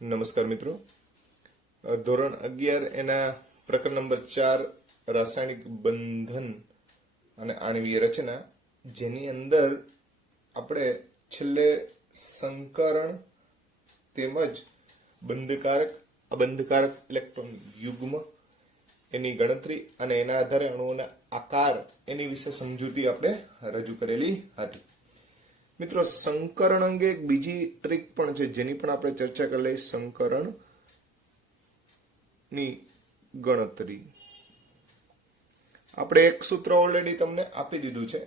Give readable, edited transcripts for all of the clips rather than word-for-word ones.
નમસ્કાર મિત્રો, ધોરણ 11 એના પ્રકરણ નંબર 4 રાસાયણિક બંધન અને આણ્વીય રચના, જેની અંદર આપણે છેલ્લે સંકરણ તેમજ બંધકારક અબંધકારક ઇલેક્ટ્રોન યુગ્મ એની ગણતરી અને એના આધારે અણુઓના આકાર એની વિશે સમજૂતી આપણે રજૂ કરેલી હતી. મિત્રો, સંકરણ અંગે એક બીજી ટ્રીક પણ છે જેની પણ આપણે ચર્ચા કરી લઈ. સંકરણ ની ગણતરી આપણે એક સૂત્ર ઓલરેડી તમને આપી દીધું છે.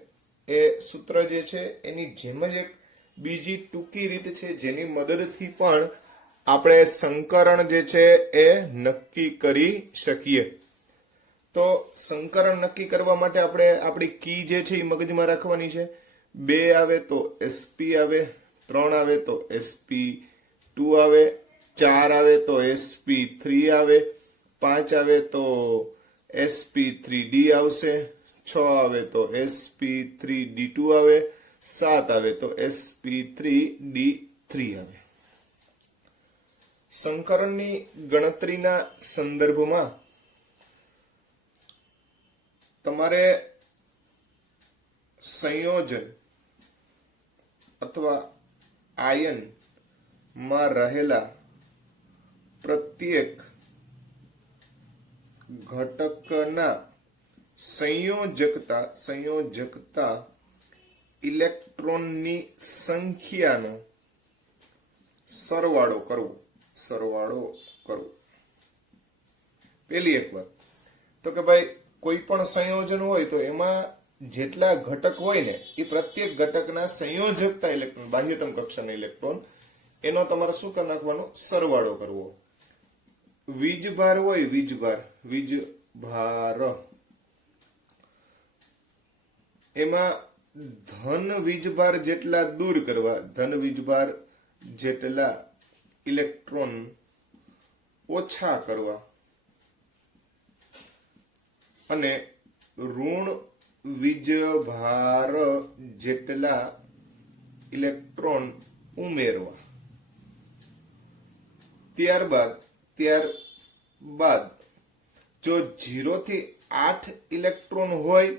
એ સૂત્ર જે છે એની જેમ જ એક બીજી ટૂંકી રીત છે જેની મદદથી પણ આપણે સંકરણ જે છે એ નક્કી કરી શકીએ. તો સંકરણ નક્કી કરવા માટે આપણે આપણી કી જે છે એ મગજમાં રાખવાની છે. 2 આવે તો sp આવે, 3 આવે તો sp2 આવે, 4 આવે તો sp3 આવે, 5 આવે તો sp3d આવશે, 6 આવે તો sp3d2 આવે, 7 આવે તો sp3d3 આવે. સંકરણની ગણતરીના સંદર્ભમાં તમારે સંયોજન અથવા આયન માં રહેલા પ્રત્યેક ઘટકના સંયોજકતા ઇલેક્ટ્રોનની સંખ્યાનો સરવાળો કરવો. પેલી એક વાત તો કે ભાઈ કોઈ પણ સંયોજન હોય તો એમાં જેટલા ઘટક હોય ને એ પ્રત્યેક ઘટકના સંયોજકતા ઇલેક્ટ્રોન, બાહ્યતમ કક્ષાના ઇલેક્ટ્રોન, એનો તમારે શું કરી નાખવાનો? સરવાળો કરવો. વીજભાર હોય, વીજભાર એમાં ધન વીજભાર જેટલા દૂર કરવા, ધન વીજભાર જેટલા ઇલેક્ટ્રોન ઓછા કરવા અને ઋણ વીજભાર જેટલા ઇલેક્ટ્રોન ઉમેરવા. ત્યારબાદ જો 0 થી 8 ઇલેક્ટ્રોન હોય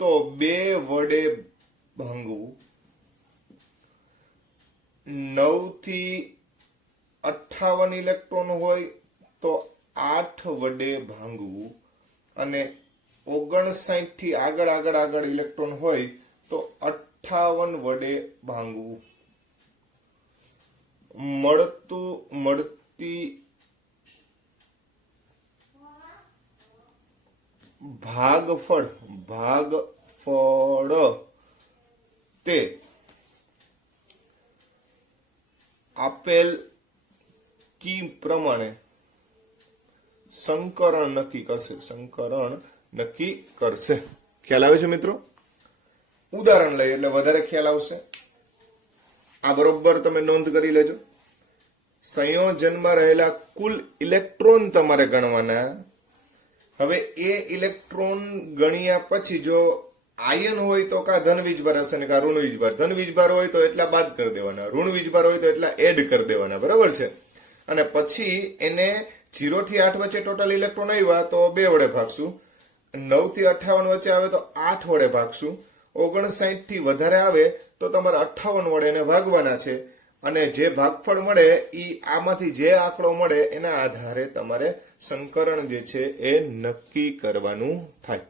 તો 2 વડે ભાંગવું, 9 થી 58 ઇલેક્ટ્રોન હોય તો 8 વડે ભાંગવું અને 59 થી આગળ ઇલેક્ટ્રોન હોય તો 58 વડે ભાંગવું. મળતી ભાગફળ તે આપેલ કી પ્રમાણે સંકરણ નક્કી કરશે. ખ્યાલ આવે છે મિત્રો? ઉદાહરણ લઈએ એટલે વધારે ખ્યાલ આવશે. આ બરોબર તમે નોંધ કરી લેજો. સંયોજનમાં રહેલા કુલ ઇલેક્ટ્રોન તમારે ગણવાના. હવે એ ઇલેક્ટ્રોન ગણ્યા પછી જો આયન હોય તો કા ધન વીજભાર હશે ને કા ઋણ વીજભાર. ધન વીજભાર હોય તો એટલા બાદ કરી દેવાના, ઋણ વીજભાર હોય તો એટલા એડ કરી દેવાના. બરાબર છે? અને પછી એને 0 થી 8 વચ્ચે ટોટલ ઇલેક્ટ્રોન આવ્યા તો 2 વડે ભાગશું, 9 થી 58 વચ્ચે આવે તો 8 વડે ભાગશું, 59 થી વધારે આવે તો તમારે 58 વડે એને ભાગવાના છે. અને જે ભાગફળ મળે એ આમાંથી જે આંકડો મળે એના આધારે તમારે સંકરણ જે છે એ નક્કી કરવાનું થાય.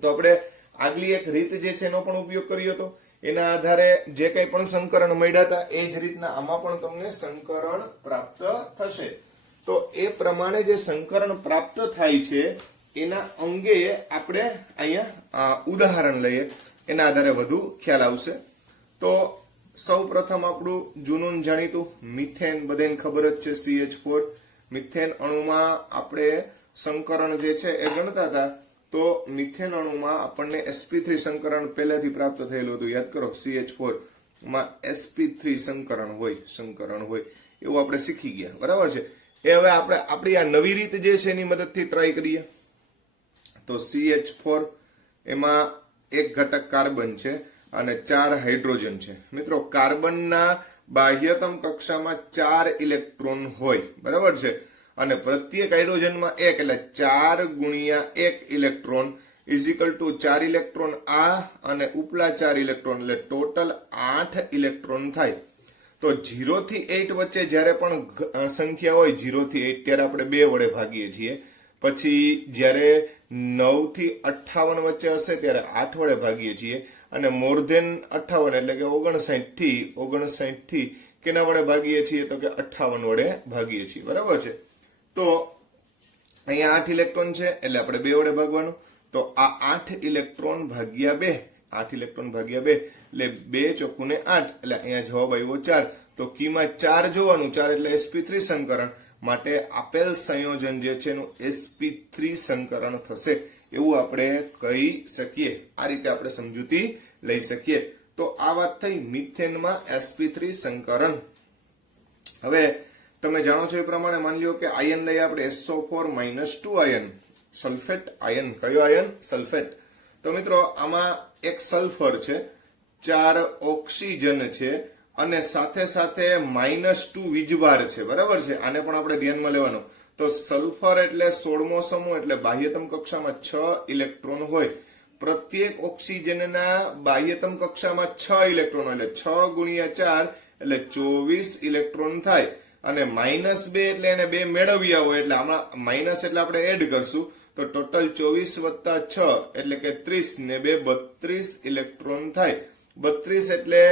તો આપણે આગલી એક રીત જે છે એનો પણ ઉપયોગ કર્યો હતો. એના આધારે જે કંઈ પણ સંકરણ મળ્યા હતા એ જ રીતના આમાં પણ તમને સંકરણ પ્રાપ્ત થશે. તો એ પ્રમાણે જે સંકરણ પ્રાપ્ત થાય છે એના અંગે આપણે અહીંયા ઉદાહરણ લઈએ, એના આધારે વધુ ખ્યાલ આવશે. તો સૌ પ્રથમ આપણું જૂનું જાણીતું મિથેન, બધાને ખબર જ છે, CH4. મિથેન અણુમાં આપણે સંકરણ જે છે એ ગણતા હતા તો મિથેન અણુમાં આપણને sp3 સંકરણ પહેલાથી પ્રાપ્ત થયેલું હતું. યાદ કરો, CH4 માં sp3 સંકરણ હોય એવું આપણે શીખી ગયા. બરાબર છે? એ હવે આપણે આપણી આ નવી રીત જે છે એની મદદથી ટ્રાય કરીએ. તો CH4 એમાં એક ઘટક કાર્બન છે અને 4 હાઇડ્રોજન છે. મિત્રો, કાર્બનના બાહ્યતમ કક્ષામાં 4 ઇલેક્ટ્રોન હોય, બરાબર છે, અને પ્રત્યેક હાઇડ્રોજનમાં 1 એટલે 4 ગુણ્યા 1 electron is equal to 4 electron આ અને ઉપલા 4 ઇલેક્ટ્રોન એટલે ટોટલ 8 ઇલેક્ટ્રોન થાય. તો 0 થી 8 વચ્ચે જ્યારે પણ સંખ્યા હોય 0 થી 8 ત્યારે આપણે 2 વડે ભાગીએ છીએ. પછી જ્યારે 9 થી 58 વચ્ચે હશે ત્યારે 8 વડે ભાગીએ છીએ. અને મોર ધેન 58 એટલે કે 59 થી કેના વડે ભાગીએ છીએ તો કે 58 વડે ભાગીએ છીએ, બરાબર છે. તો અહીંયા 8 ઇલેક્ટ્રોન છે એટલે આપણે 2 વડે ભાગવાનું. તો આ 8 ઇલેક્ટ્રોન ભાગ્યા 2, 8 ઇલેક્ટ્રોન ભાગ્યા 2 એટલે 2 ચોકુને 8 એટલે અહીંયા જવાબ આવ્યો 4. તો કીમાં 4 જોવાનું, 4 એટલે sp3 સંકરણ, માટે આપેલ સંયોજન જે છે એનું sp3 સંકરણ થશે એવું આપણે કહી શકીએ. આ રીતે આપણે સમજૂતી લઈ શકીએ. તો આ વાત થઈ મિથેનમાં sp3 સંકરણ. હવે તમે જાણો છો એ પ્રમાણે માની લ્યો કે આયન લઈએ આપણે SO4 2 આયન, સલ્ફેટ આયન. કયો આયન? સલ્ફેટ. તો મિત્રો આમાં એક સલ્ફર છે, 4 ઓક્સિજન છે અને સાથે સાથે -2 વીજભાર છે, બરાબર છે. આને પણ આપણે ધ્યાનમાં લેવાનો. તો સલ્ફર એટલે 16મો સમૂહ એટલે બાહ્યતમ કક્ષામાં 6 ઇલેક્ટ્રોન હોય. પ્રત્યેક ઓક્સિજનના બાહ્યતમ કક્ષામાં 6 ઇલેક્ટ્રોન એટલે 6 ગુણ્યા 4 એટલે 24 ઇલેક્ટ્રોન થાય. અને -2 એટલે એને 2 મેળવ્યા હોય એટલે આમાં માઇનસ એટલે આપણે એડ કરશું તો ટોટલ 24 + 6 એટલે કે 30 ને 2 32 ઇલેક્ટ્રોન થાય. 32 એટલે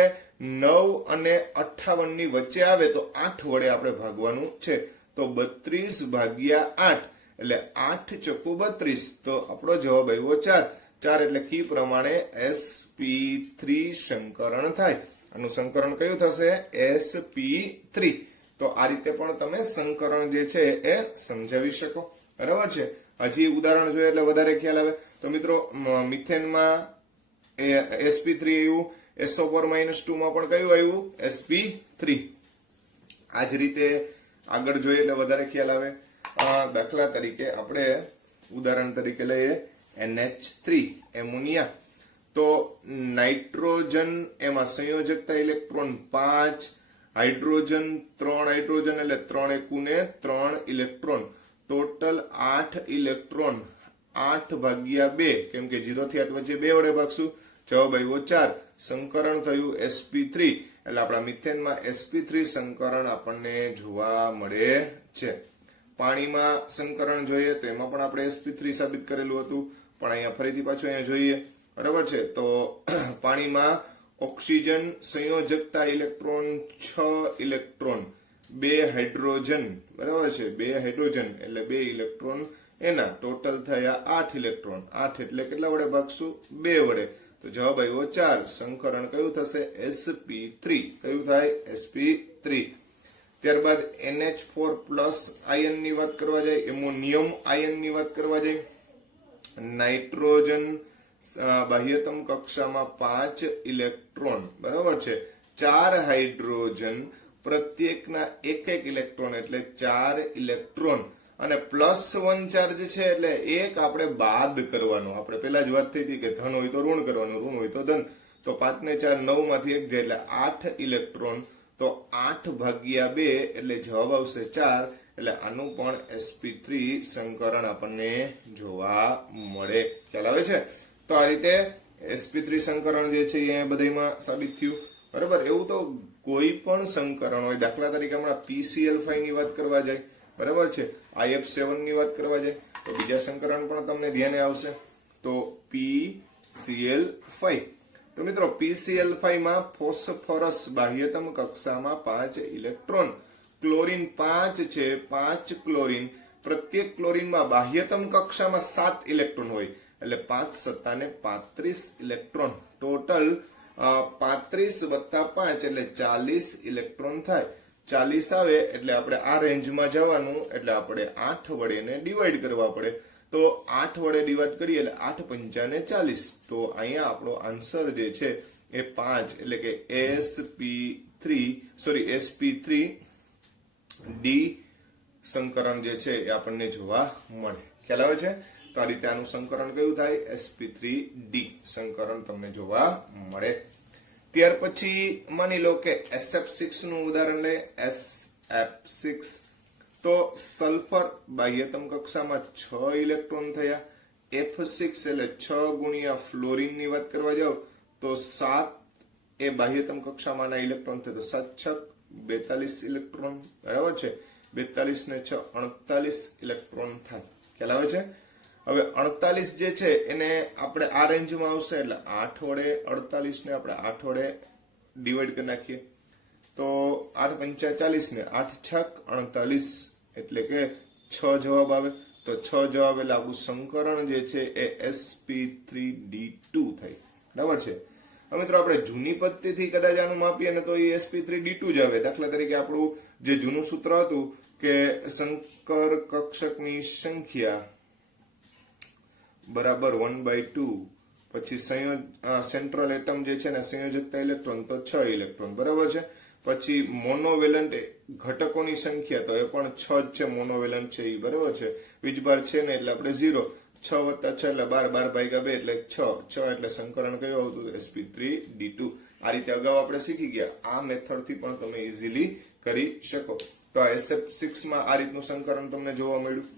9 અને 58 ની વચ્ચે આવે તો 8 વડે આપણે ભાગવાનું છે. તો 32 ભાગ્યા 8 એટલે 8 ચોખ્ખું 32. તો આપણો જવાબ આવ્યો 4. 4 એટલે કી પ્રમાણે sp3 સંકરણ થાય. આનું સંકરણ કયું થશે? sp3. તો આ રીતે પણ તમે સંકરણ જે છે એ સમજાવી શકો, બરાબર છે. હજી ઉદાહરણ જોઈએ એટલે વધારે ખ્યાલ આવે. તો મિત્રો મિથેનમાં sp3 આવ્યું, SO4 - 2 માં પણ કયું આવ્યું? sp3. આ જ રીતે આગળ જોઈએ એટલે વધારે ખ્યાલ આવે. દાખલા તરીકે આપણે ઉદાહરણ તરીકે લઈએ NH3 એમોનિયા. તો નાઇટ્રોજન એમાં સંયોજકતા ઇલેક્ટ્રોન 5, હાઇડ્રોજન 3 હાઇડ્રોજન એટલે 3 એકુને 3 ઇલેક્ટ્રોન, ટોટલ 8 ઇલેક્ટ્રોન. 8 ભાગ્યા 2 કેમ કે 0 થી 8 વચ્ચે 2 વડે ભાગશું, જવાબ આવ્યો 4. સંકરણ થયું sp3 એટલે આપણા મિથેનમાં sp3 સંકરણ આપણને જોવા મળે છે. પાણીમાં સંકરણ જોઈએ તો એમાં પણ આપણે sp3 સાબિત કરેલું હતું, પણ અહીંયા ફરીથી પાછું અહીંયા જોઈએ, બરાબર છે. તો પાણીમાં ઓક્સિજન સંયોજકતા ઇલેક્ટ્રોન 6 ઇલેક્ટ્રોન, 2 હાઇડ્રોજન, બરાબર છે, 2 હાઇડ્રોજન એટલે 2 ઇલેક્ટ્રોન એના, ટોટલ થયા 8 ઇલેક્ટ્રોન. 8 એટલે કેટલા વડે ભાગશું? 2 વડે. તો જવાબ આવ્યો 4. સંકરણ કયું થશે? sp3. કયું થાય? sp3. ત્યારબાદ NH4+ આયન ની વાત કરવા જાય, એમોનિયમ આયન ની વાત કરવા જાય. નાઇટ્રોજન બાહ્યતમ કક્ષામાં 5 ઇલેક્ટ્રોન, બરાબર છે. 4 હાઇડ્રોજન, પ્રત્યેકના 1 ઇલેક્ટ્રોન એટલે 4 ઇલેક્ટ્રોન અને +1 ચાર્જ છે એટલે એક આપણે બાદ કરવાનો. આપણે પેલા જ વાત થઈ હતી કે ધન હોય તો ઋણ કરવાનું, ઋણ હોય તો ધન. તો 5 ને 4 9 માંથી 1 જાય એટલે 8 ઇલેક્ટ્રોન. તો 8 ભાગ્યા 2 એટલે જવાબ આવશે 4. એટલે આનું પણ sp3 સંકરણ આપણને જોવા મળે. ખ્યાલ આવે છે? તો આ રીતે sp3 સંકરણ જે છે એ બધામાં સાબિત થયું, બરાબર. એવું તો કોઈ પણ સંકરણ હોય, દાખલા તરીકે હમણાં PCl5 ની વાત કરવા જાય, બરાબર છે, IF7 ની વાત કરવા જાય તો બીજા સંકરણ પણ તમને ધ્યાને આવશે. તો PCl5. તો મિત્રો PCl5 માં ફોસ્ફરસ બાહ્યતમ કક્ષામાં 5 ઇલેક્ટ્રોન, ક્લોરીન 5 છે, 5 ક્લોરીન, પ્રત્યેક ક્લોરીનમાં બાહ્યતમ કક્ષામાં 7 ઇલેક્ટ્રોન હોય એટલે 5 + 7 = 35 ઇલેક્ટ્રોન, ટોટલ 35 + 5 એટલે 40 ઇલેક્ટ્રોન થાય. 40 આવે એટલે આપણે આ રેન્જમાં જવાનું એટલે આપણે 8 વડે એને ડિવાઈડ કરવા પડે. તો 8 વડે ડિવાઈડ કરીએ એટલે 8 × 5 = 40. તો અહીંયા આપણો આન્સર જે છે એ 5 એટલે કે sp3D સંકરણ જે છે એ આપણને જોવા મળે. ખ્યાલ આવે છે? તો આ રીતે આનું સંકરણ કયું થાય? sp3D સંકરણ તમને જોવા મળે. ત્યાર પછી માની લો કે SF6 નું ઉદાહરણ લે, SF6 તો સલ્ફર બાહ્યતમ કક્ષામાં 6 ઇલેક્ટ્રોન થયા. F6 એટલે 6 ગુણ્યા ફ્લોરિન ની વાત કરવા જાવ તો 7 એ બાહ્યતમ કક્ષામાંના ઇલેક્ટ્રોન થયા, તો 7 6 42 ઇલેક્ટ્રોન, બરાબર છે. 42 ને 6 48 ઇલેક્ટ્રોન થાય. ખ્યાલ આવે છે? હવે 48 જે છે એને આપણે આ રેન્જમાં આવશે એટલે 8 વડે 48 ને આપણે 8 વડે ડિવાઈડ કરી નાખીએ તો 8 5 40 ને 8 6 48 એટલે કે 6 જવાબ આવે. તો 6 જવાબ એટલે આપણું સંકરણ જે છે એ sp3d2 થાય. બરાબર છે. હવે મિત્રો આપણે જૂની પદ્ધતિથી કદાચ આનું માપીએ ને તો એ sp3d2 જ આવે. દાખલા તરીકે આપણું જે જૂનું સૂત્ર હતું કે સંકર કક્ષકની સંખ્યા બરાબર 1/2 પછી સેન્ટ્રલ એટમ જે છે ને સંયોજકતા ઇલેક્ટ્રોન તો 6 ઇલેક્ટ્રોન, બરાબર છે. પછી મોનોવેલન્ટ ઘટકોની સંખ્યા તો એ પણ 6 જ છે, મોનોવેલન્ટ છે એ, બરાબર છે. વીજભાર છે ને એટલે આપણે 0, 6 + 6 એટલે 12, 12 ભાગ્યા 2 એટલે 6 એટલે સંકરણ કયું આવતું? sp3d2. આ રીતે અગાઉ આપણે શીખી ગયા. આ મેથડ થી પણ તમે ઈઝીલી કરી શકો. તો આ SF6 માં આ રીતનું સંકરણ તમને જોવા મળ્યું.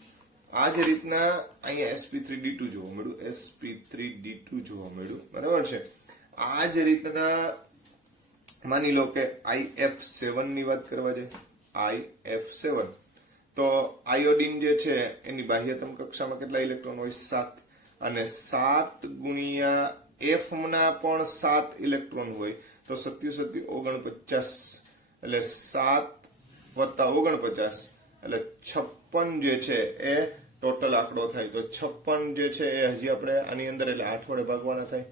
આ જ રીતના અહીંયા sp3d2 જોવા મળ્યું, sp3d2 જોવા મળ્યું, બરાબર છે. આ જ રીતના માની લો કે IF7 ની વાત કરવા જાય, IF7 તો આયોડિન જે છે એની બાહ્યતમ કક્ષામાં કેટલા ઇલેક્ટ્રોન હોય? 7, અને 7 ગુણ્યા F ના પણ 7 ઇલેક્ટ્રોન હોય તો 7 × 7 = 49 એટલે 7 + 49 એટલે 56 જે છે એ ટોટલ આંકડો થાય. તો 56 જે છે એ હજી આપણે આની અંદર એટલે 8 વડે ભાગવાના થાય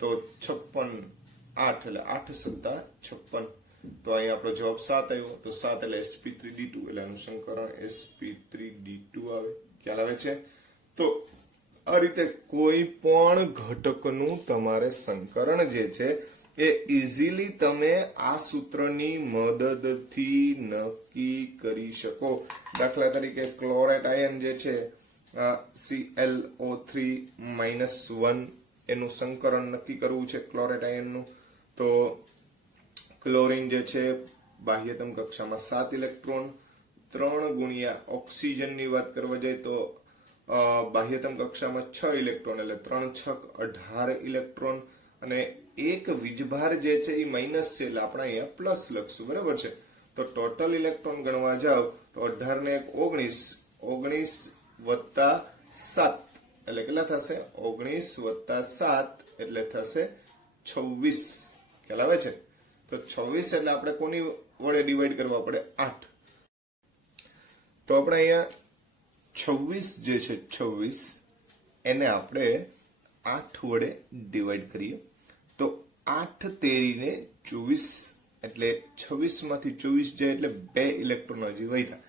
તો 56 8 એટલે 8 × 7 = 56. તો અહીં આપણો જવાબ 7 આવ્યો. તો 7 એટલે sp3d2 એટલે આનું સંકરણ sp3d2 આવે. ખ્યાલ આવે છે? તો આ રીતે કોઈ પણ ઘટકનું તમારે સંકરણ જે છે એ ઈઝીલી તમે આ સૂત્રની મદદથી નક્કી કરી શકો. દાખલા તરીકે ક્લોરેટ આયન જે છે ClO3 -1 એનું સંકરણ નક્કી કરવું છે ક્લોરેટ આયનનું. તો ક્લોરીન જે છે બાહ્યતમ કક્ષામાં 7 ઇલેક્ટ્રોન, 3 ગુણ્યા ઓક્સિજન ની વાત કરવા જાય તો બાહ્યતમ કક્ષામાં 6 ઇલેક્ટ્રોન એટલે 3 6 18 ઇલેક્ટ્રોન, અને એક વીજભાર જે છે એ માઇનસ છે એટલે આપણે અહીંયા પ્લસ લખશું, બરાબર છે. તો ટોટલ ઇલેક્ટ્રોન ગણવા જાવ તો 18 ને 19, 19 વત્તા 7 એટલે કેટલા થશે? 19 વત્તા 7 એટલે થશે 26. ખ્યાલ આવે છે? તો 26 એટલે આપણે કોની વડે ડિવાઈડ કરવા પડે? 8. તો આપણે અહીંયા 26 જે છે 26 એને આપણે 8 વડે ડિવાઈડ કરીએ તો 8 તેરીને 24 એટલે 26 માંથી 24 જાય એટલે 2 ઇલેક્ટ્રોન હજી વધ્યા.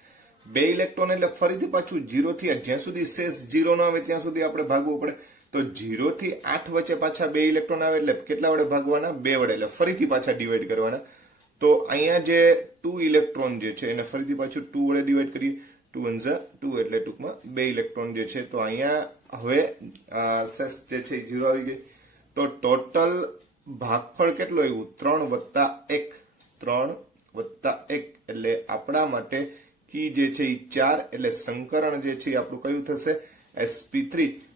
2 ઇલેક્ટ્રોન એટલે ફરીથી પાછું 0 થી જ્યાં સુધી શેષ 0 ન આવે ત્યાં સુધી આપણે ભાગવું પડે. તો 0 થી 8 વચ્ચે પાછા 2 ઇલેક્ટ્રોન આવે એટલે કેટલા વડે ભાગવાના? 2 વડે, એટલે ફરીથી પાછા ડિવાઈડ કરવાના. તો અહીંયા જે 2 ઇલેક્ટ્રોન જે છે એને ફરીથી પાછું 2 વડે ડિવાઈડ કરીએ. 2 × 2 એટલે ટૂંકમાં 2 ઇલેક્ટ્રોન જે છે. તો અહીંયા હવે શેષ જે છે 0 આવી ગઈ. તો ટોટલ ભાગફળ કેટલું આવ્યું? 3 + 1, 3 + 1 એટલે આપણા માટે કી જે છે એ 4 એટલે સંકરણ જે છે આપણું કયું થશે? sp3.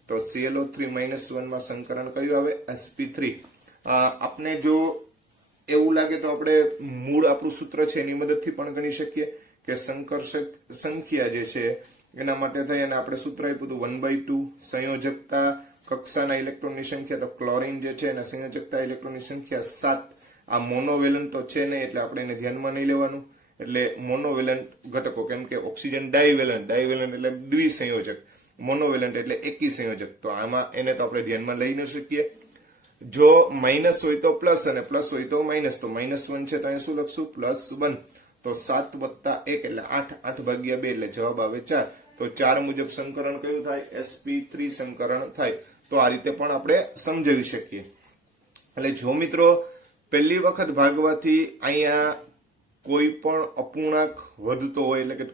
તો ClO3 -1 માં સંકરણ કયું આવે? sp3. આપણે જો એવું લાગે તો આપણે મૂળ આપણું સૂત્ર છે એની મદદથી પણ ગણી શકીએ કે સંકર્ષક સંખ્યા જે છે એના માટે થઈ અને આપણે સૂત્ર આપ્યું હતું 1/2 સંયોજકતા કક્ષાના ઇલેક્ટ્રોનની સંખ્યા. તો ક્લોરીન જે છે એના સંયોજકતા ઇલેક્ટ્રોનની સંખ્યા 7. આ મોનોવેલન્ટ તો છે નહીં એટલે આપણે એને ધ્યાનમાં નહીં લેવાનું. એટલે મોનોવેલન્ટ ઘટકો, કેમ કે ઓક્સિજન ડાયવેલન્ટ એટલે દ્વિસંયોજક, મોનોવેલન્ટ એટલે એકી સંયોજક. તો આમાં એને તો આપણે ધ્યાનમાં લઈ ન શકીએ. જો માઇનસ હોય તો પ્લસ અને પ્લસ હોય તો માઇનસ. તો -1 છે તો અહીંયા શું લખશું? +1. તો 7 + 1 એટલે 8, 8 ભાગ્યા 2 એટલે જવાબ આવે 4. તો 4 મુજબ સંકરણ કયું થાય? sp3 સંકરણ થાય. તો આ રીતે પણ આપણે સમજાવી શકીએ. એટલે જો મિત્રો પહેલી વખત ભાગવાથી અહીંયા કોઈ પણ અપૂર્ણાંક વધતો હોય એટલે કે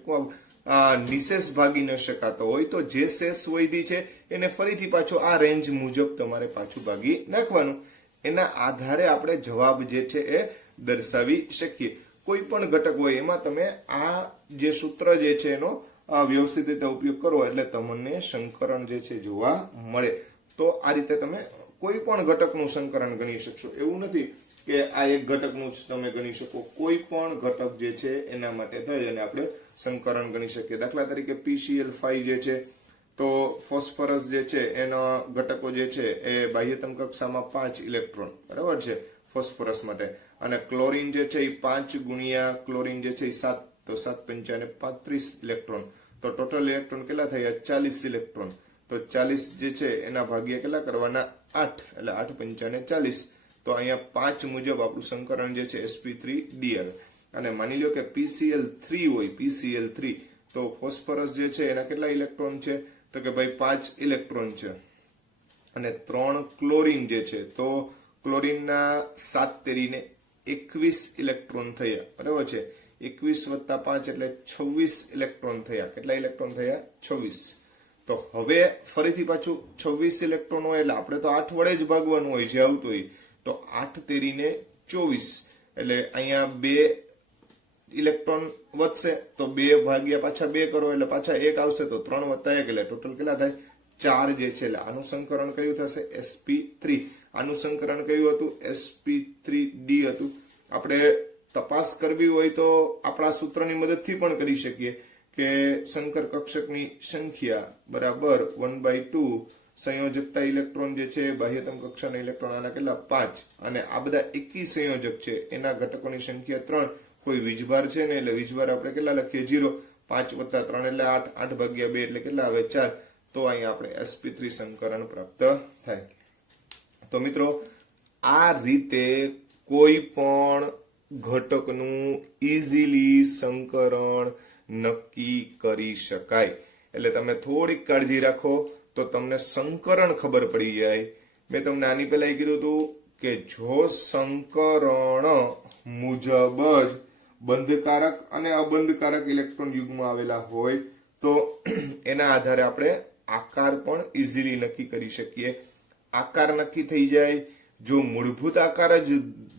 નિશેષ ભાગી ન શકાતો હોય તો જે શેષ વૈધી છે એને ફરીથી પાછો આ રેન્જ મુજબ તમારે પાછું ભાગી નાખવાનું. એના આધારે આપણે જવાબ જે છે એ દર્શાવી શકીએ. કોઈ પણ ઘટક હોય એમાં તમે આ જે સૂત્ર જે છે એનો વ્યવસ્થિત રીતે ઉપયોગ કરો એટલે તમને સંકરણ જે છે જોવા મળે. તો આ રીતે તમે કોઈ પણ ઘટકનું સંકરણ ગણી શકશો. એવું નથી કે આ એક ઘટકનું જ તમે ગણી શકો, કોઈ પણ ઘટક જે છે એના માટે થઈ અને આપણે સંકરણ ગણી શકીએ. દાખલા તરીકે PCl5 જે છે તો ફોસ્ફરસ જે છે એના ઘટકો જે છે એ બાહ્યતમ કક્ષામાં 5 ઇલેક્ટ્રોન બરાબર છે ફોસ્ફરસ માટે, અને ક્લોરીન જે છે એ 5 ગુણ્યા ક્લોરીન જે છે એ 7, તો 7 પંચાને 35 ઇલેક્ટ્રોન, તો ટોટલ ઇલેક્ટ્રોન કેટલા થયા 40 ઇલેક્ટ્રોન. તો 40 જે છે એના ભાગ્યા કેટલા કરવાના 8, એટલે 8 પંચાને 40. તો અહીંયા 5 મુજબ આપણું સંકરણ જે છે sp3d આવે. અને માની લો કે PCl3 હોય, PCl3 તો ફોસ્ફરસ જે છે એના કેટલા ઇલેક્ટ્રોન છે તો કે ભાઈ 5 ઇલેક્ટ્રોન છે, અને 3 ક્લોરીન જે છે તો ક્લોરીનના 7 તેરીને 21 ઇલેક્ટ્રોન થયા બરાબર છે. 21 + 5 એટલે 26 ઇલેક્ટ્રોન થયા. કેટલા ઇલેક્ટ્રોન થયા 26. તો હવે ફરીથી પાછું 26 ઇલેક્ટ્રોન હોય એટલે આપણે તો 8 વડે જ ભાગવાનું હોય જે આવતું હોય, તો 8 તેરીને 24 એટલે અહીંયા 2 ઇલેક્ટ્રોન વધશે, તો 2 ભાગ્યા પાછા 2 કરો એટલે પાછા 1 આવશે, તો 3 + 1 એટલે ટોટલ કેટલા થાય 4 જે છે. એટલે આનું સંકરણ કયું થશે sp3. આનું સંકરણ કયું હતું sp3d હતું. આપણે તપાસ કરવી હોય તો આપણા સૂત્રની મદદથી પણ કરી શકીએ કે સંકર કક્ષકની સંખ્યા બરાબર 1/2 સંયોજકતા ઇલેક્ટ્રોન જે છે બાહ્યતમ કક્ષાના ઇલેક્ટ્રોન આના કેટલા 5, અને આ બધા એકી સંયોજક છે એના ઘટકોની સંખ્યા 3. કોઈ વીજભાર છે ને એટલે વીજભાર આપણે કેટલા લખીએ 0. 5 + 3 એટલે 8, 8 ભાગ્યા 2 એટલે કેટલા આવે 4. તો અહીંયા આપણે sp3 સંકરણ પ્રાપ્ત થાય. તો મિત્રો આ રીતે કોઈ પણ ઘટકનું ઈઝીલી સંકરણ નક્કી કરી શકાય. એટલે તમે થોડીક કાળજી રાખો તો તમને સંકરણ ખબર પડી જાય. મેં તમને આની પહેલા કીધું હતું કે જો સંકરણ મુજબ જ બંધકારક અને અબંધકારક ઇલેક્ટ્રોન યુગ્મ આવેલા હોય તો એના આધારે આપણે આકાર પણ ઈઝીલી નક્કી કરી શકીએ. આકાર નક્કી થઈ જાય. જો મૂળભૂત આકાર જ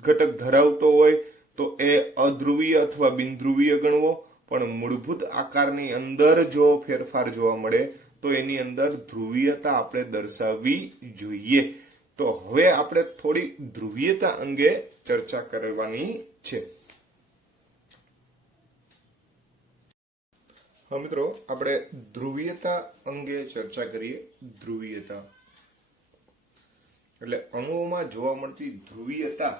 ઘટક ધરાવતો હોય તો એ અધ્રુવીય અથવા બિનધ્રુવીય ગણવો, પણ મૂળભૂત આકારની અંદર જો ફેરફાર જોવા મળે તો એની અંદર ધ્રુવીયતા આપણે દર્શાવવી જોઈએ. તો હવે આપણે થોડી ધ્રુવીયતા અંગે ચર્ચા કરવાની છે. હા મિત્રો, આપણે ધ્રુવીયતા અંગે ચર્ચા કરીએ. ધ્રુવીયતા એટલે અણુઓમાં જોવા મળતી ધ્રુવીયતા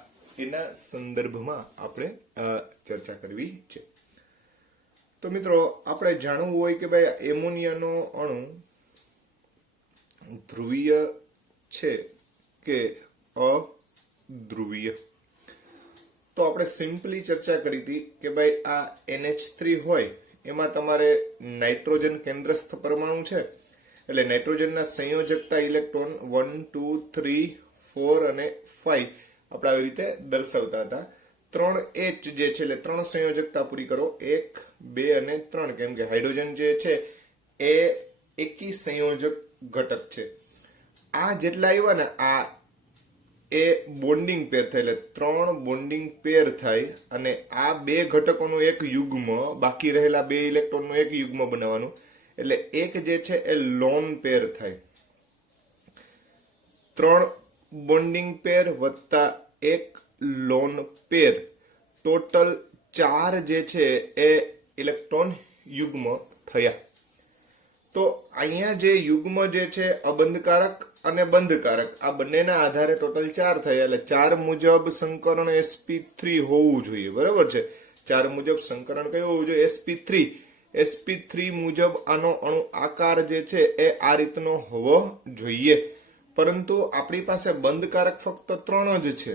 એના સંદર્ભમાં આપણે ચર્ચા કરવી છે. તો મિત્રો આપણે જાણવું હોય કે ભાઈ એમોનિયાનો અણુ ધ્રુવીય છે કે અધ્રુવીય. તો આપણે સિમ્પલી ચર્ચા કરી હતી કે ભાઈ આ NH3 હોય એમાં તમારે નાઇટ્રોજન કેન્દ્રસ્થ પરમાણુ છે, એટલે નાઇટ્રોજનના સંયોજકતા ઇલેક્ટ્રોન 1 2 3 4 અને 5 આપણે આવી રીતે દર્શાવતા હતા. 3H જે છે એટલે 3 સંયોજકતા પૂરી કરો, 1 2 અને 3, કેમ કે હાઇડ્રોજન જે છે એ એકી સંયોજક ઘટક છે. આ જેટલા આવ્યા ને આ એ બોન્ડિંગ પેર થાય, એટલે 3 બોન્ડિંગ પેર થાય અને આ બે ઘટકોનું એક યુગ્મ, બાકી રહેલા 2 ઇલેક્ટ્રોનનું એક યુગ્મ બનાવવાનું, એટલે એક જે છે એ લોન પેર થાય. 3 બોન્ડિંગ પેર વત્તા 1 લોન પેર, ટોટલ 4 જે છે એ ઇલેક્ટ્રોન યુગ્મ થયા. તો અહીંયા જે યુગ્મ જે છે અબંધકારક અને બંધકારક આ બંનેના આધારે ટોટલ 4 થયા, એટલે 4 મુજબ સંકરણ sp3 હોવું જોઈએ. બરાબર છે, 4 મુજબ સંકરણ કયું હોવું જોઈએ sp3. sp3 મુજબ આનો અણુ આકાર જે છે એ આ રીતનો હોવો જોઈએ. પરંતુ આપણી પાસે બંધકારક ફક્ત 3 જ છે,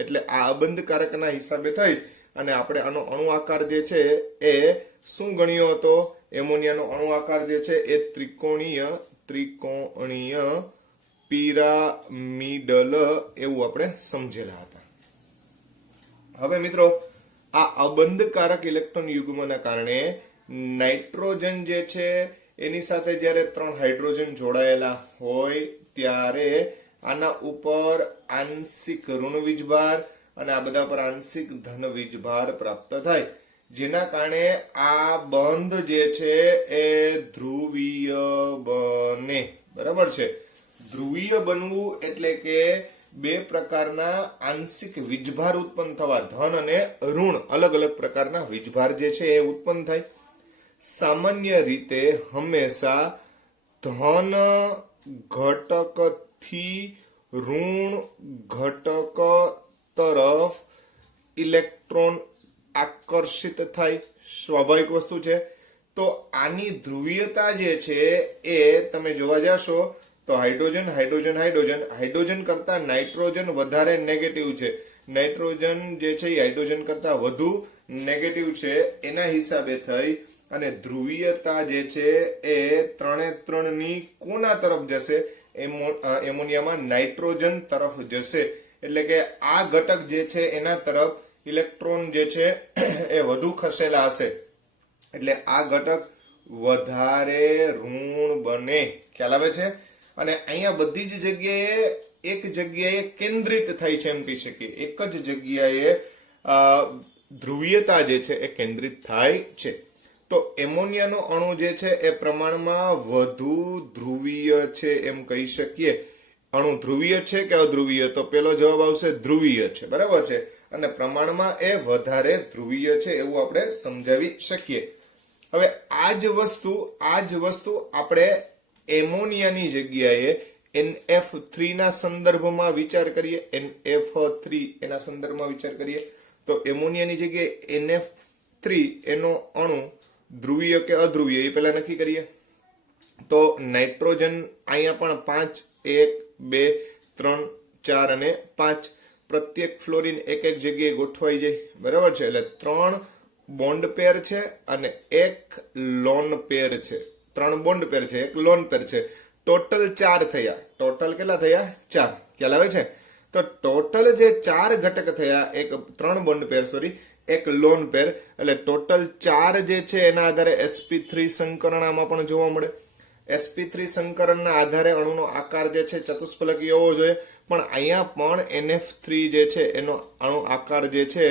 એટલે આ અબંધકારકના હિસાબે થઈ અને આપણે આનો અણુ આકાર જે છે એ શું ગણ્યો હતો? એમોનિયાનો અણુ આકાર જે છે એ ત્રિકોણીય પિરામિડલ એવું આપણે સમજેલા હતા. હવે મિત્રો આ અબંધકારક ઇલેક્ટ્રોન યુગ્મના કારણે નાઇટ્રોજન જે છે એની સાથે જ્યારે 3 હાઇડ્રોજન જોડાયેલા હોય ત્યારે આના ઉપર આંશિક ઋણ વીજભાર અને આ બધા પર આંશિક ધન વીજભાર પ્રાપ્ત થાય, જેના કારણે આ બંધ જે છે એ ધ્રુવીય બને. બરાબર છે. ધ્રુવીય બનવું એટલે કે બે પ્રકારના આંશિક વીજભાર ઉત્પન્ન થવા, ધન અને ઋણ અલગ અલગ પ્રકારના વીજભાર જે છે એ ઉત્પન્ન થાય. સામાન્ય રીતે હંમેશા ધન ઘટકથી ઋણ ઘટક તરફ ઇલેક્ટ્રોન આકર્ષિત થાય, સ્વાભાવિક વસ્તુ છે. તો આની ધ્રુવીયતા જે છે એ તમે જોવા જશો તો હાઇડ્રોજન હાઇડ્રોજન હાઇડ્રોજન હાઇડ્રોજન કરતા નાઇટ્રોજન વધારે નેગેટિવ છે, નાઇટ્રોજન જે છે એ હાઇડ્રોજન કરતા વધુ નેગેટિવ છે. એના હિસાબે થઈ અને ધ્રુવીયતા જે છે એ 3 ની કોના તરફ જશે? એમોનિયામાં નાઇટ્રોજન તરફ જશે. એટલે કે આ ઘટક જે છે એના તરફ ઇલેક્ટ્રોન જે છે એ વધુ ખસેલા હશે, એટલે આ ઘટક વધારે ઋણ બને. ખ્યાલ આવે છે? અને અહીંયા બધી જ જગ્યાએ એક જગ્યાએ કેન્દ્રિત થાય છે એમ કહી શકીએ, એક જ જગ્યાએ ધ્રુવીયતા જે છે એ કેન્દ્રિત થાય છે. તો એમોનિયાનો અણુ જે છે એ પ્રમાણમાં વધુ ધ્રુવીય છે એમ કહી શકીએ. અણુ ધ્રુવીય છે કે અધ્રુવીય? તો પેલો જવાબ આવશે ધ્રુવીય છે. બરાબર છે. અને પ્રમાણમાં એ વધારે ધ્રુવીય છે એવું આપણે સમજાવી શકીએ. હવે આ જ વસ્તુ આપણે એમોનિયાની જગ્યાએ NF3 ના સંદર્ભમાં વિચાર કરીએ. NF3 એના સંદર્ભમાં વિચાર કરીએ તો એમોનિયાની જગ્યાએ NF3 એનો અણુ ધ્રુવીય કે અધ્રુવીય એ પહેલા નક્કી કરીએ. તો નાઇટ્રોજન અહીંયા પણ 5 1 2 3 4 અને 5 પ્રત્યેક ફ્લોરિન એક એક જગ્યાએ ગોઠવાઈ જાય. બરાબર છે. એટલે 3 બોન્ડ પેર છે અને 1 લોન પેર છે. 3 બોન્ડ પેર છે, 1 લોન પેર છે. ટોટલ 4 થયા. ટોટલ કેટલા થયા? 4. ખ્યાલ આવે છે? તો ટોટલ જે 4 ઘટક થયા, 3 બોન્ડ પેર, સોરી, 1 લોન પેર, એટલે ટોટલ 4 જે છે એના આધારે sp3 સંકરણ આમાં પણ જોવા મળે. sp3 સંકરણના આધારે અણુનો આકાર જે છે ચતુષ્ફલકી હોવો જોઈએ, પણ અહીંયા પણ NF3 જે છે એનો અણુ આકાર જે છે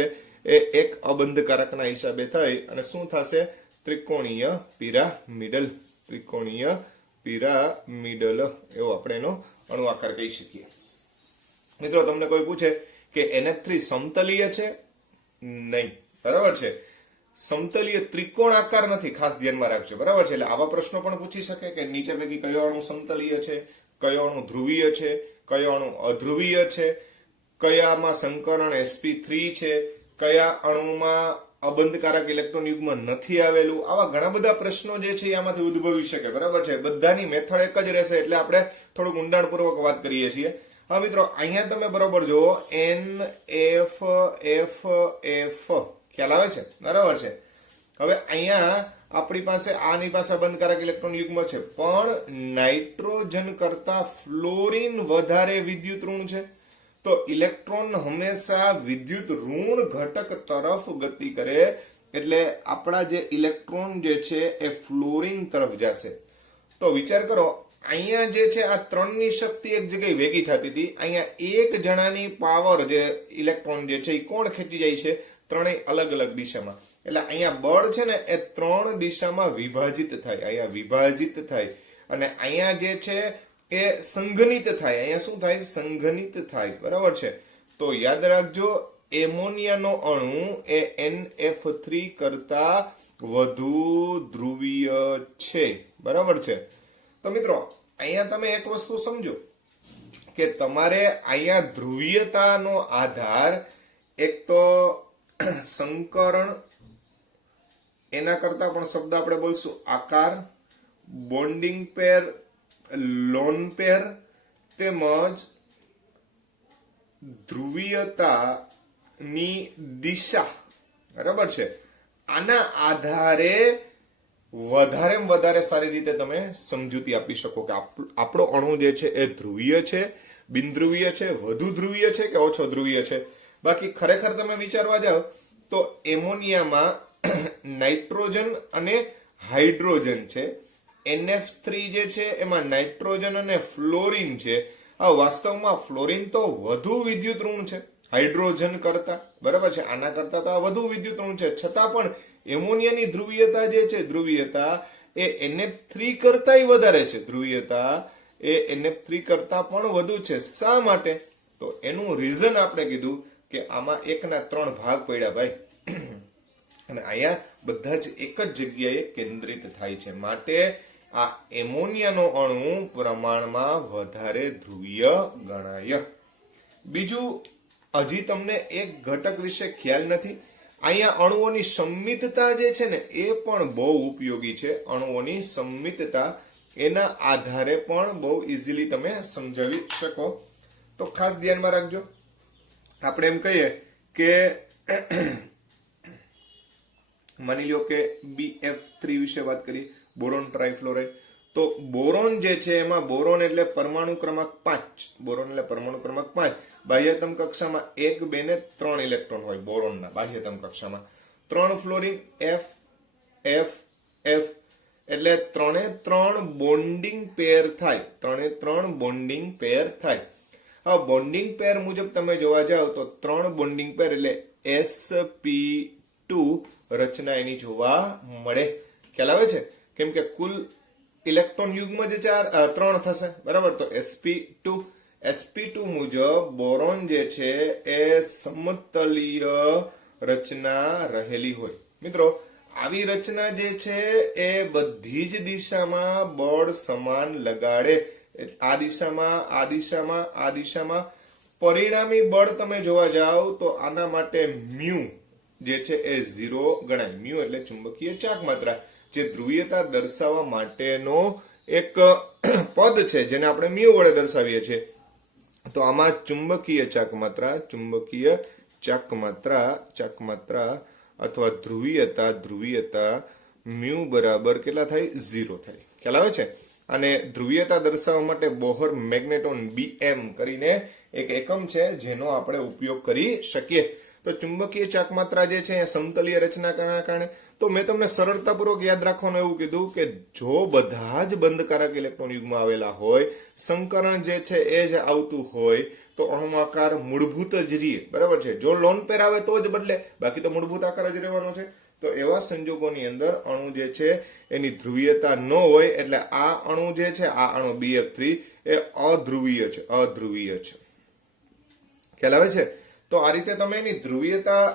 એ એક અબંધકારકના હિસાબે થઈ અને શું થશે? ત્રિકોણીય પિરામિડલ. ત્રિકોણીય પિરામિડલ એવો આપણે એનો અણુ આકાર કહી શકીએ. મિત્રો, તમને કોઈ પૂછે કે NF3 સમતલીય છે? નહીં. બરાબર છે. સમતલીય ત્રિકોણ આકાર નથી, ખાસ ધ્યાનમાં રાખજો. બરાબર છે. એટલે આવા પ્રશ્નો પણ પૂછી શકે કે નીચે પૈકી કયો અણુ સમતલીય છે, કયો અણુ ધ્રુવીય છે, કયો અણુ અધ્રુવીય છે, કયામાં સંકરણ sp3 છે, કયા અણુમાં અબંધકારક ઇલેક્ટ્રોન યુગ્મ નથી આવેલું. આવા ઘણા બધા પ્રશ્નો જે છે આમાંથી ઉદ્ભવી શકે. બરાબર છે. બધાની મેથડ એક જ રહેશે, એટલે આપણે થોડુંક ઊંડાણપૂર્વક વાત કરીએ છીએ. હા મિત્રો, અહીંયા તમે બરોબર જુઓ, NF ખ્યાલ આવે છે? બરાબર છે. હવે અહીંયા આપણી પાસે આની પાસે અબંધકારક ઇલેક્ટ્રોન યુગ્મ છે, પણ નાઇટ્રોજન કરતા ફ્લોરિન વધારે વિદ્યુત ઋણ છે. તો ઇલેક્ટ્રોન હંમેશા વિદ્યુત ઋણ ઘટક તરફ ગતિ કરે, એટલે આપણા જે ઇલેક્ટ્રોન જે છે એ ફ્લોરિન તરફ જશે. તો વિચાર કરો, અહીંયા જે છે આ 3 ની શક્તિ એક જગ્યાએ ભેગી થતી હતી, અહીંયા એક જણાની પાવર જે ઇલેક્ટ્રોન જે છે એ કોણ ખેંચી જાય છે? ત્રણેય અલગ અલગ દિશામાં. એટલે અહીંયા બળ છે ને એ 3 દિશામાં વિભાજિત થાય. અહીંયા વિભાજિત થાય અને અહીંયા જે છે એ સંઘનિત થાય. અહીંયા શું થાય? સંઘનિત થાય. બરાબર છે. તો યાદ રાખજો, એમોનિયાનો અણુ એ NF3 કરતા વધુ ધ્રુવીય છે. બરાબર છે. તો મિત્રો, અહીંયા તમે એક વસ્તુ સમજો કે તમારે અહીંયા ધ્રુવીયતાનો આધાર એક તો સંકરણ, એના કરતા પણ શબ્દ આપણે બોલશું આકાર, બોન્ડિંગ પેર, લોન પેર, તેમજ ધ્રુવીયતાની દિશા. બરાબર છે. આના આધારે વધારે સારી રીતે તમે સમજૂતી આપી શકો કે આપણો અણુ જે છે એ ધ્રુવીય છે, બિનધ્રુવીય છે, વધુ ધ્રુવીય છે કે ઓછો ધ્રુવીય છે. બાકી ખરેખર તમે વિચારવા જાઓ તો એમોનિયામાં નાઇટ્રોજન અને હાઇડ્રોજન છે. NF3 જે છે એમાં નાઇટ્રોજન અને ફ્લોરિન છે. વાસ્તવમાં ફ્લોરિન તો વધુ વિદ્યુત ઋણ છે હાઇડ્રોજન કરતા, બરાબર છે, આના કરતા તો આ વધુ વિદ્યુત ઋણ છે. છતાં પણ એમોનિયાની ધ્રુવીયતા જે છે, ધ્રુવીયતા એ NH3 કરતાય વધારે છે. ધ્રુવીયતા એ NH3 કરતા પણ વધુ છે. શા માટે? તો એનું રીઝન આપણે કીધું કે આમાં 1/3 ભાગ પડ્યા ભાઈ, અને અહીંયા બધા જ એક જ જગ્યાએ કેન્દ્રિત થાય છે. માટે આ એમોનિયાનો અણુ પ્રમાણમાં વધારે ધ્રુવીય ગણાય. બીજું, હજી તમને એક ઘટક વિશે ખ્યાલ નથી. અહીંયા અણુઓની સંમિતતા જે છે ને એ પણ બહુ ઉપયોગી છે. અણુઓની સંમિતતા એના આધારે પણ બહુ ઇઝીલી તમે સમજાવી શકો. તો ખાસ ધ્યાનમાં રાખજો. આપણે એમ કહીએ કે માની લો કે BF3 વિશે વાત કરીએ, બોરોન ટ્રાઇફ્લોરાઇડ. તો બોરોન જે છે એમાં બોરોન એટલે પરમાણુ ક્રમાંક 5. બોરોન એટલે પરમાણુ ક્રમાંક 5. બાહ્યતમ કક્ષામાં 1, 2 ને 3 ઇલેક્ટ્રોન હોય બોરોનના બાહ્યતમ કક્ષામાં. 3 ફ્લોરિન F F F એટલે 3 બોન્ડિંગ પેર થાય. 3 બોન્ડિંગ પેર થાય. હવે બોન્ડિંગ પેર મુજબ તમે જોવા જાવ તો 3 બોન્ડિંગ પેર એટલે sp2 રચના એની જોવા મળે. ખ્યાલ આવે છે? કેમ કે કુલ ઇલેક્ટ્રોન યુગ્મ જે 3 થશે, બરાબર. તો sp2 મુજબ બોરોન જે છે એ સમતલીય રચના રહેલી હોય. મિત્રો, આવી રચના જે છે એ બધી જ દિશામાં બળ સમાન લગાડે. આ દિશામાં, આ દિશામાં, આ દિશામાં. પરિણામી બળ તમે જોવા જાવ તો આના માટે મ્યુ જે છે એ 0 ગણાય. મ્યુ એટલે ચુંબકીય ચાક માત્રા, જે ધ્રુવીયતા દર્શાવવા માટેનો એક પદ છે જેને આપણે મ્યુ વડે દર્શાવીએ છીએ. તો આમાં ચુંબકીય ચાક માત્રા અથવા ધ્રુવીયતા મ્યુ બરાબર કેટલા થાય? 0 થાય. ખ્યાલ આવે છે? અને ધ્રુવીયતા દર્શાવવા માટે બોહર મેગ્નેટોન BM કરીને એક એકમ છે જેનો આપણે ઉપયોગ કરી શકીએ. તો ચુંબકીય ચાકમાત્રા જે છે એ સમતલીય રચનાના કારણે. તો મેં તમને સરળતાપૂર્વક યાદ રાખવાનું એવું કીધું કે જો બધા જ બંધકારક ઇલેક્ટ્રોન યુગમાં આવેલા હોય, સંકરણ જે છે એ જ આવતું હોય, તો અણુ આકાર મૂળભૂત જ રહે, બરાબર છે. જો લોન પેર આવે તો જ બદલે, બાકી તો મૂળભૂત આકાર જ રહેવાનો છે. તો એવા સંજોગોની અંદર અણુ જે છે એની ધ્રુવીયતા ન હોય, એટલે આ અણુ જે છે, આ અણુ BF3 એ અધ્રુવીય છે. ખ્યાલ આવે છે? તો આ રીતે તમે એની ધ્રુવીયતા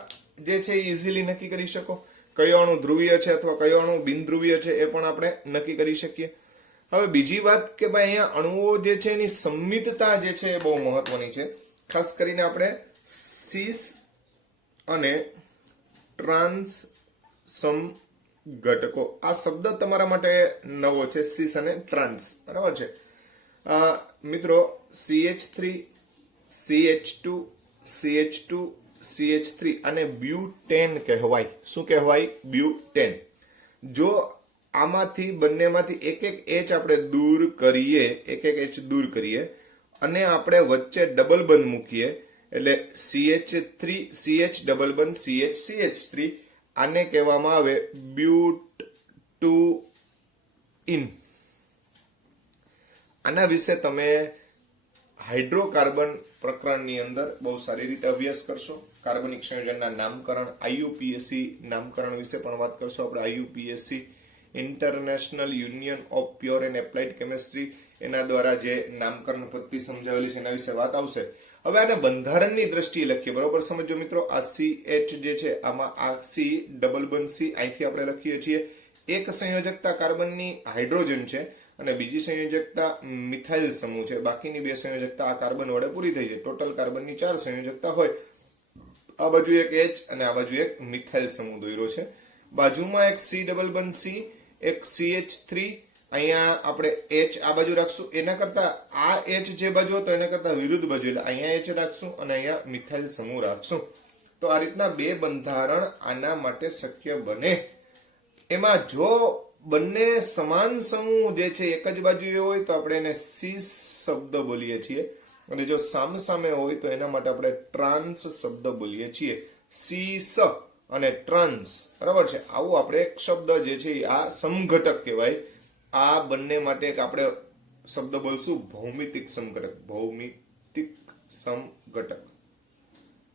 જે છે ઇઝીલી નક્કી કરી શકો. કયો અણુ ધ્રુવીય છે અથવા કયો અણુ બિનધ્રુવીય છે એ પણ આપણે નક્કી કરી શકીએ. હવે બીજી વાત કે ભાઈ અહીંયા અણુઓ જે છે એની સંમિતતા જે છે એ બહુ મહત્વની છે. ખાસ કરીને આપણે સીસ અને ટ્રાન્સ સમઘટકો, આ શબ્દ તમારા માટે નવો છે. સીસ અને ટ્રાન્સ, બરાબર છે. મિત્રો, CH3 CH2 CH2 CH3 અને બ્યુટેન કહેવાય. શું કહેવાય? બ્યુટેન. જો આમાંથી બંનેમાંથી એક H આપણે દૂર કરીએ, એક H દૂર કરીએ અને આપણે વચ્ચે ડબલ બંધ મૂકીએ, એટલે CH3 CH ડબલ બંધ CH CH3, આને કહેવામાં આવે બ્યુટુઇન. આના વિશે તમે હાઇડ્રોકાર્બન પ્રકરણની અંદર બહુ સારી રીતે અભ્યાસ કરશો. કાર્બનિક સંયોજનના નામકરણ, IUPAC નામકરણ વિશે પણ વાત કરશો આપણે. IUPAC international union of pure and applied chemistry, એના દ્વારા જે નામકરણ પદ્ધતિ સમજાવેલી છે એના વિશે વાત આવશે. હવે આને બંધારણની દ્રષ્ટિએ લખીએ, બરોબર? સમજો મિત્રો, આ CH જે છે આમાં આ C ડબલ બંધ C અહીંથી આપણે લખીએ છીએ. એક સંયોજકતા કાર્બનની હાઇડ્રોજન છે અને બીજી સંયોજકતા મિથાઇલ સમૂહ છે. બાકીની 2 સંયોજકતા આ કાર્બન વડે પૂરી થઈ જાય. ટોટલ કાર્બનની 4 સંયોજકતા હોય. આ બાજુ એક H અને આ બાજુ એક મિથાઇલ સમૂહ દોર્યો છે. બાજુમાં એક C ડબલ બંધ C, એક CH3, અહીંયા આપણે H આ બાજુ રાખશું. એના કરતા આ H જે બાજુ હતો એના કરતા વિરુદ્ધ બાજુ, એટલે અહીંયા H રાખશું અને અહીંયા મિથાઇલ સમૂહ રાખશું. તો આ રીતના 2 બંધારણ આના માટે શક્ય બને. એમાં જો બંને સમાન સમૂહ જે છે એક જ બાજુએ હોય તો આપણે એને સીસ શબ્દ બોલીએ છીએ, અને જો સામસામે હોય તો એના માટે આપણે ટ્રાન્સ શબ્દ બોલીએ છીએ. સીસ અને ટ્રાન્સ, બરાબર છે. આવું આપણે એક શબ્દ જે છે આ સમઘટક કહેવાય. આ બંને માટે એક આપણે શબ્દ બોલશું ભૌમિતિક સમઘટક. ભૌમિતિક સમઘટક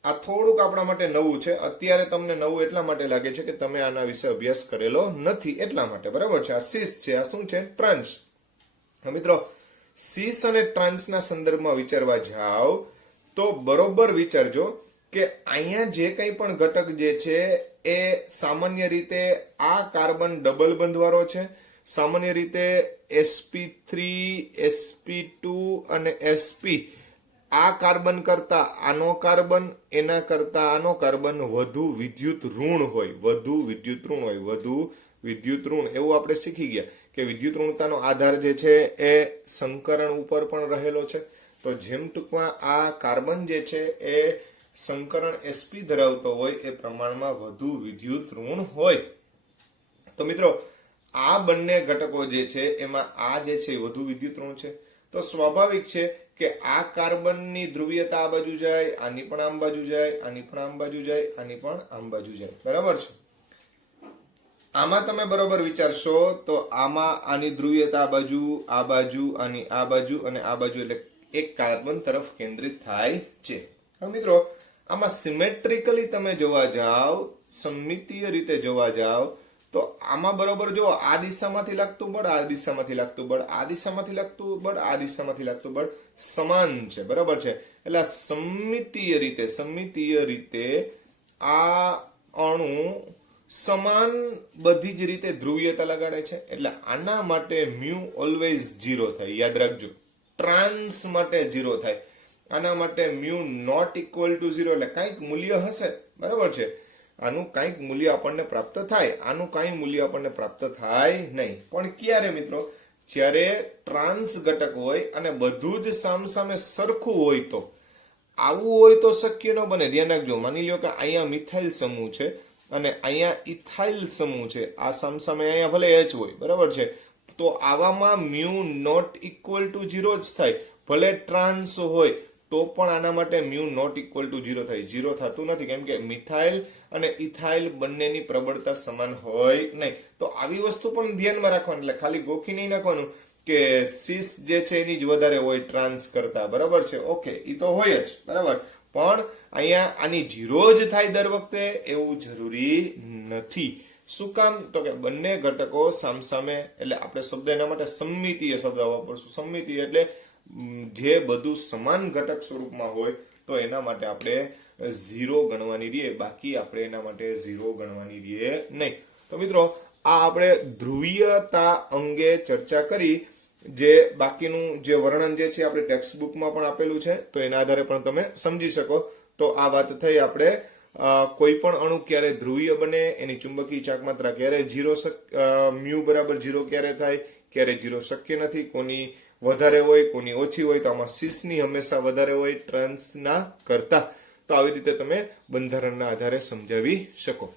આ થોડુંક આપણા માટે નવું છે. અત્યારે તમને નવું એટલા માટે લાગે છે કે તમે આના વિશે અભ્યાસ કરેલો નથી એટલા માટે, બરાબર છે. આ સીસ છે, આ શું છે? ટ્રાન્સ. મિત્રો, સીસ અને ટ્રાન્સના સંદર્ભમાં વિચારવા જાઓ તો બરોબર વિચારજો કે અહીંયા જે કંઈ પણ ઘટક જે છે એ સામાન્ય રીતે આ કાર્બન ડબલ બંધવાળો છે. સામાન્ય રીતે sp3, sp2 અને sp આ કાર્બન કરતા આનો કાર્બન, એના કરતા આનો કાર્બન વધુ વિદ્યુત ઋણ હોય, વધુ વિદ્યુત ઋણ હોય, વધુ વિદ્યુત ઋણ. એવું આપણે શીખી ગયા કે વિદ્યુત ઋણતાનો આધાર જે છે એ સંકરણ ઉપર પણ રહેલો છે. તો જેમ ટૂંકમાં આ કાર્બન જે છે એ સંકરણ sp ધરાવતો હોય એ પ્રમાણમાં વધુ વિદ્યુત ઋણ હોય. તો મિત્રો, આ બંને ઘટકો જે છે એમાં આ જે છે વધુ વિદ્યુત ઋણ છે. તો સ્વાભાવિક છે કે આ કાર્બનની ધ્રુવીયતા આ બાજુ જાય, આની પણ આમ બાજુ જાય, આની પણ આમ બાજુ જાય, આની પણ આમ બાજુ જાય, બરાબર છે. આમાં તમે બરોબર વિચારશો તો આમાં આની ધ્રુવીયતા આ બાજુ, આ બાજુ, આની આ બાજુ અને આ બાજુ, એટલે એક કાર્બન તરફ કેન્દ્રિત થાય છે. હવે મિત્રો, આમાં સિમેટ્રિકલી તમે જોવા જાઓ, સમમિતીય રીતે જોવા જાઓ તો આમાં બરોબર જો આ દિશામાંથી લાગતું બળ, આ દિશામાંથી લાગતું બળ, આ દિશામાંથી લાગતું બળ, આ દિશામાંથી લાગતું બળ સમાન છે, બરાબર છે. એટલે સમમિતીય રીતે આ અણુ સમાન બધી જ રીતે ધ્રુવીયતા લગાડે છે. એટલે આના માટે મ્યુ ઓલવેઝ 0 થાય, યાદ રાખજો. ટ્રાન્સ માટે 0 થાય. આના માટે મ્યુ નોટ ઇક્વલ ટુ 0, એટલે કંઈક મૂલ્ય હશે, બરાબર છે. આનું કંઈક મૂલ્ય આપણને પ્રાપ્ત થાય, આનું કંઈ મૂલ્ય આપણને પ્રાપ્ત થાય નહીં. પણ ક્યારે મિત્રો? જ્યારે ટ્રાન્સ ઘટક હોય અને બધું જ સામસામે સરખું હોય તો. આવું હોય તો શક્ય ન બને. ધ્યાન રાખજો. માની લો કે અહીંયા મિથાઇલ સમૂહ છે અને અહીંયા ઇથાઇલ સમૂહ છે. આ સામસામે અહીંયા ભલે H હોય, બરાબર છે. તો આવામાં મ્યુ નોટ ઇક્વલ ટુ 0 જ થાય. ભલે ટ્રાન્સ હોય તો પણ આના માટે મ્યુ નોટ ઇક્વલ ટુ 0 થાય. 0 થતું નથી, કેમ કે મિથાઇલ અને ઇથાઇલ બંનેની પ્રબળતા સમાન હોય નહીં. તો આવી વસ્તુ પણ ધ્યાનમાં રાખવાની. એટલે ખાલી ગોખી નહીં નાખવાનું કે સીસ જે છે એની જ વધારે હોય ટ્રાન્સ કરતા, બરાબર છે. ઓકે, એ તો હોય જ, બરાબર. પણ અહીંયા આની 0 જ થાય દર વખતે એવું જરૂરી નથી. શું કામ? તો કે બંને ઘટકો સામસામે, એટલે આપણે શબ્દ એના માટે સમમિતીય શબ્દ વાપરશું. સમમિતીય એટલે જે બધું સમાન ઘટક સ્વરૂપમાં હોય તો એના માટે આપણે 0 ગણવાની રહીએ, બાકી આપણે એના માટે 0 ગણવાની રહીએ નહીં. તો મિત્રો, આ આપણે ધ્રુવીયતા અંગે ચર્ચા કરી. જે બાકીનું જે વર્ણન જે છે આપણે ટેક્સ્ટ બુકમાં પણ આપેલું છે, તો એના આધારે પણ તમે સમજી શકો. તો આ વાત થઈ આપણે કોઈ પણ અણુ ક્યારે ધ્રુવીય બને, એની ચુંબકીય ચાકમાત્રા ક્યારે 0 મ્યુ બરાબર 0 ક્યારે થાય, ક્યારે 0 શક્ય નથી, કોની વધારે હોય, કોની ઓછી હોય. તો આમાં સીસની હંમેશા વધારે હોય ટ્રાન્સના કરતા. તો આવી રીતે તમે બંધારણના આધારે સમજાવી શકો.